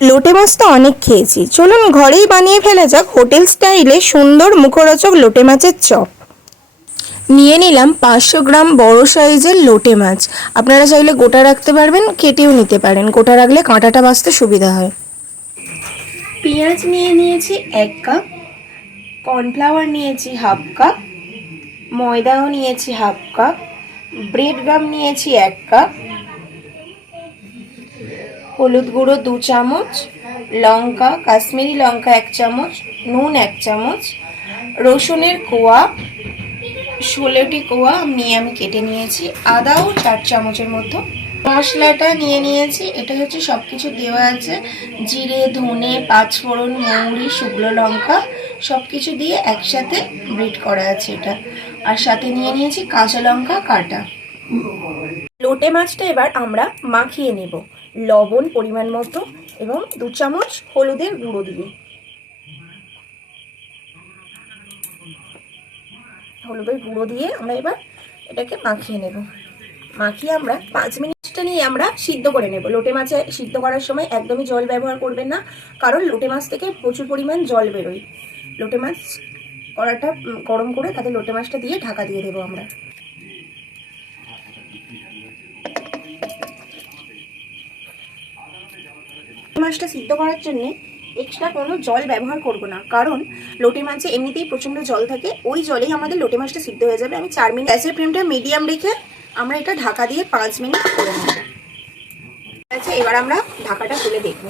লোটে মাছ তো অনেক খেয়েছি, চলুন ঘরেই বানিয়ে ফেলা যাক হোটেল স্টাইলে সুন্দর মুখরোচক লোটে মাছের চপ। নিয়ে নিলাম 500 গ্রাম বড় সাইজের লোটে মাছ। আপনারা চাইলে গোটা রাখতে পারবেন, কেটেও নিতে পারেন, গোটা রাখলে কাঁটাটা বাছতে সুবিধা হয়। পেঁয়াজ নিয়ে নিয়েছি 1 কাপ, কর্নফ্লাওয়ার নিয়েছি 1/2 কাপ, ময়দাও নিয়েছি 1/2 কাপ, ব্রেড গাম নিয়েছি 1 কাপ, হলুদ গুঁড়ো 2 চামচ, লঙ্কা কাশ্মীরি লঙ্কা 1 চামচ, নুন 1 চামচ, রসুনের কোয়া 16টি কোয়া নিয়ে আমি কেটে নিয়েছি, আদাও 4 চামচের মতো। মশলাটা নিয়ে নিয়েছি, এটা হচ্ছে সব কিছু দেওয়া আছে, জিরে ধনে পাঁচফোড়ন মৌরি শুকনো লঙ্কা সব কিছু দিয়ে একসাথে গ্রেট করা আছে এটা। আর সাথে নিয়ে নিয়েছি কাঁচা লঙ্কা কাটা। লোটে মাছটা এবার আমরা মাখিয়ে নেব লবণ পরিমাণ মতো এবং 2 চামচ হলুদের গুঁড়ো দিয়ে। হলুদের গুঁড়ো দিয়ে আমরা এবার এটাকে মাখিয়ে নেব। মাখিয়ে আমরা 5 মিনিটটা নিয়ে আমরা সিদ্ধ করে নেব। লোটে মাছে সিদ্ধ করার সময় একদমই জল ব্যবহার করবেন না, কারণ লোটে মাছ থেকে প্রচুর পরিমাণ জল বেরোয়। লোটে মাছ কড়াটা গরম করে তাতে লোটে মাছটা দিয়ে ঢাকা দিয়ে দেবো আমরা। মাছটা সিদ্ধ করার জন্য এক্সট্রা কোনো জল ব্যবহার করব না, কারণ লোটে মাছে এমনিতেই প্রচণ্ড জল থাকে, ওই জলেই আমাদের লোটে মাছটা সিদ্ধ হয়ে যাবে। আমি 4 মিনিট গ্যাসের ফ্লেমটা মিডিয়াম রেখে আমরা এটা ঢাকা দিয়ে 5 মিনিট করে নেব। আচ্ছা, এবার আমরা ঢাকাটা খুলে দেখব।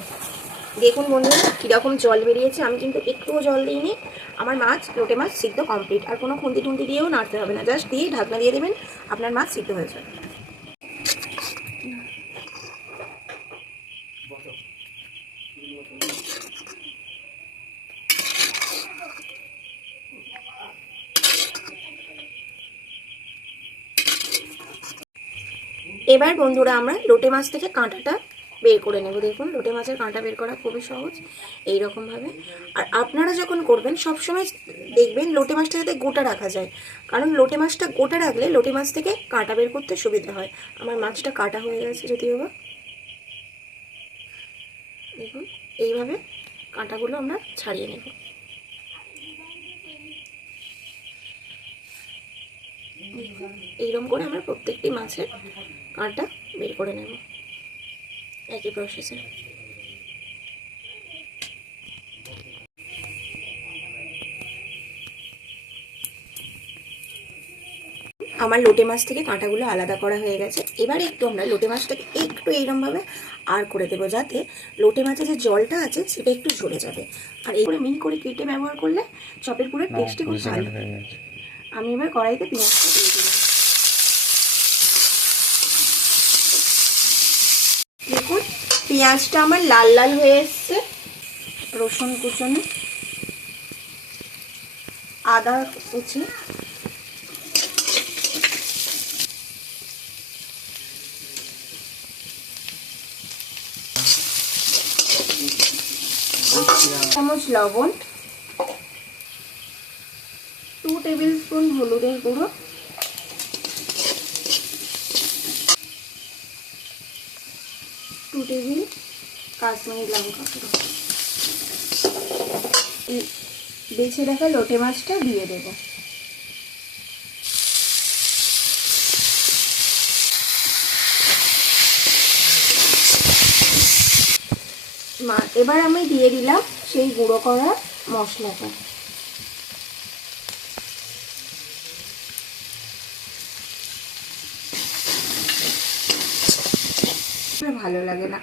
দেখুন বন্ধুরা কীরকম জল বেরিয়েছে, আমি কিন্তু একটুও জল দিইনি। আমার মাছ লোটে মাছ সিদ্ধ কমপ্লিট, আর কোনো খুন্তি টুন্তি দিয়েও নাড়তে হবে না, জাস্ট দিয়ে ঢাকনা দিয়ে দেবেন, আপনার মাছ সিদ্ধ হয়ে যাবে। এবার বন্ধুরা আমরা লোটে মাছ থেকে কাঁটাটা বের করে নেব। দেখুন লোটে মাছের কাঁটা বের করা খুবই সহজ, এইরকমভাবে। আর আপনারা যখন করবেন সবসময় দেখবেন লোটে মাছটা যাতে গোটা রাখা যায়, কারণ লোটে মাছটা গোটা রাখলে লোটে মাছ থেকে কাঁটা বের করতে সুবিধা হয়। আমার মাছটা কাটা হয়ে গেছে যদিও বা, দেখুন এইভাবে কাঁটাগুলো আমরা ছাড়িয়ে নেব। এইরকম করে আমরা প্রত্যেকটি মাছের কাঁটা বের করে নেব একই প্রসেসে। আমার লোটে মাছ থেকে কাঁটাগুলো আলাদা করা হয়ে গেছে। এবারে একটু আমরা লোটে মাছটাকে একটু এইরকমভাবে আর করে দেবো, যাতে লোটে মাছের যে জলটা আছে সেটা একটু ঝরে যাবে। আর এই করে মিহি করে কেটে ব্যবহার করলে চপের পুরো টেস্টই খুব ভালো। আমি এবার কড়াইতে পেঁয়াজটা দিয়ে দিলাম। দেখুন পেঁয়াজটা আমার লাল লাল হয়ে এসছে। রসুন কুচনো, আদা কুচি, চামচ লবণ, 2 টেবিল স্পুন হলুদের গুঁড়ো, 2 টেবিল কাশ্মীরি লঙ্কা গুঁড়ো। বেছে রাখা লোটে মাছটা দিয়ে দেব। এবার আমি দিয়ে দিলাম সেই গুঁড়ো করা মশলাটা। ভালো লাগে না।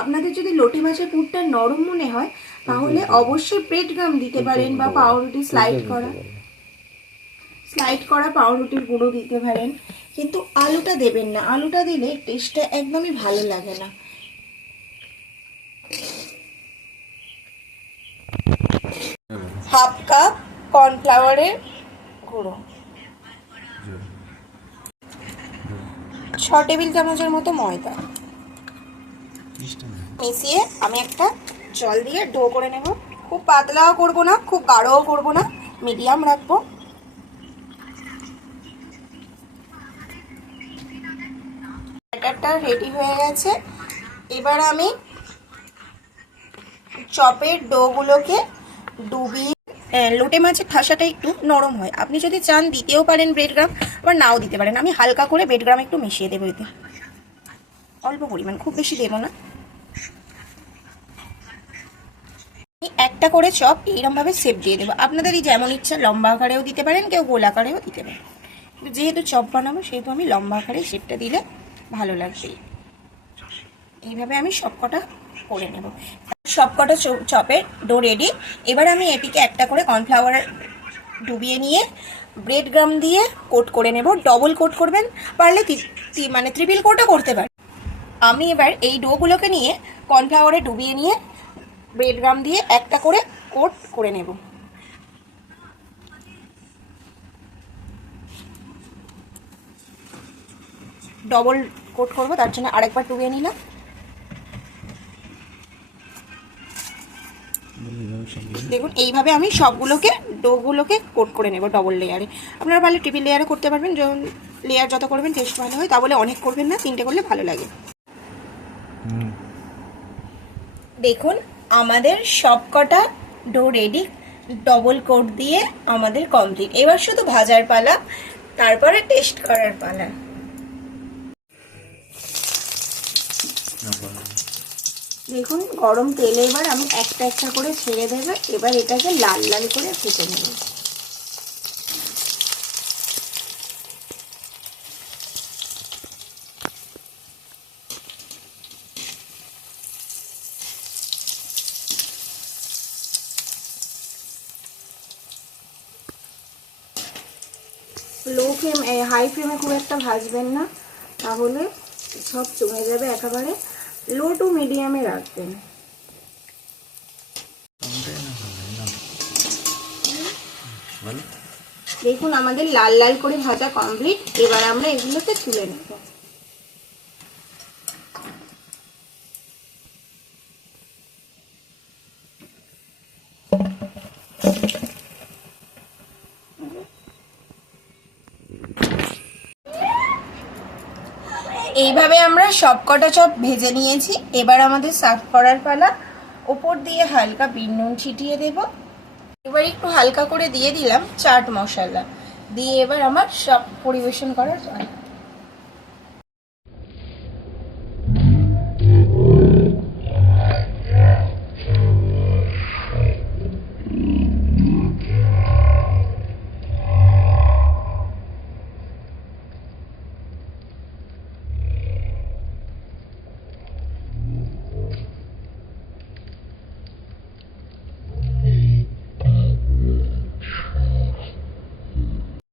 আপনাদের যদি লোটে মাছের পুরটা নরম মনে হয় তাহলে অবশ্যই ব্রেড গাম দিতে পারেন, বা পাউরুটি স্লাইড করা পাউরুটির গুঁড়ো দিতে পারেন, কিন্তু আলুটা দেবেন না। আলুটা দিলে টেস্টটা একদমই ভালো লাগে না। হাফ কাপ কর্নফ্লাওয়ারের গুঁড়ো, 6 টেবিল চামচের মতো ময়দা মিশিয়ে আমি একটা জল দিয়ে ডো করে নেব। খুব পাতলাও করব না, খুব গাঢ়ও করব না, মিডিয়াম রাখবো। ব্যাটারটা রেডি হয়ে গেছে। এবার আমি চপের ডোগুলোকে ডুবিয়ে লোটে মাছের ঠাসাটা একটু নরম হয়, আপনি যদি চান দিতেও পারেন ব্রেড গ্রাম, আবার নাও দিতে পারেন। আমি হালকা করে ব্রেড গ্রাম একটু মিশিয়ে দেবো এতে, অল্প পরিমাণ, খুব বেশি দেবো না। একটা করে চপ এইরকমভাবে শেপ দিয়ে দেবো, আপনাদেরই যেমন ইচ্ছা, লম্বা আকারেও দিতে পারেন, কেউ গোল আকারেও দিতে পারেন। যেহেতু চপ বানাবো সেহেতু আমি লম্বা আকারে শেপটা দিলে ভালো লাগবে। এইভাবে আমি সবকটা করে নেব। সবকটা চপের ডো রেডি। এবার আমি এটিকে একটা করে কর্নফ্লাওয়ার ডুবিয়ে নিয়ে ব্রেড গ্রাম দিয়ে কোট করে নেব। ডবল কোট করবেন, পারলে মানে ট্রিপল কোটও করতে পারেন। আমি এবার এই ডোগুলোকে নিয়ে কর্নফ্লাওয়ারে ডুবিয়ে নিয়ে ব্রেড গ্রাম দিয়ে একটা করে কোট করে নেব। ডবল কোট করব, তার জন্য আরেকবার ডুবিয়ে নিলাম। দেখুন এইভাবে আমি সবগুলোকে ডোগুলোকে কোট করে নেব ডবল লেয়ারে। আপনারা পারলে ট্রিপল লেয়ারে করতে পারবেন, যখন লেয়ার যত করবেন টেস্ট ভালো হয়। তা বলে অনেক করবেন না, 3টে করলে ভালো লাগে। দেখুন আমাদের সবকটা ডো রেডি, ডবল কোট দিয়ে আমাদের কমপ্লিট। এবার শুধু ভাজার পালা, তারপরে টেস্ট করার পালা। দেখুন গরম তেলে এবার আমি একটা একটা করে ছেড়ে দেবো। এবার এটাকে লাল লাল করে ভেজে নেব। লো ফ্লেম, হাই ফ্লেমে খুব একটা ভাজবেন না, তাহলে সব জমে যাবে একেবারে। লো টু মিডিয়ামে রাখবেন। দেখুন আমাদের লাল লাল করে ভাজা কমপ্লিট। এবার আমরা এগুলোকে তুলে নেব। এইভাবে আমরা সবকটা চপ ভেজে নিয়েছি। এবার আমাদের সার্ভ করার পালা। ওপর দিয়ে হালকা বিট নুন ছিটিয়ে দেব। এবার একটু হালকা করে দিয়ে দিলাম চাট মশলা দিয়ে। এবার আমার সব পরিবেশন করার পালা।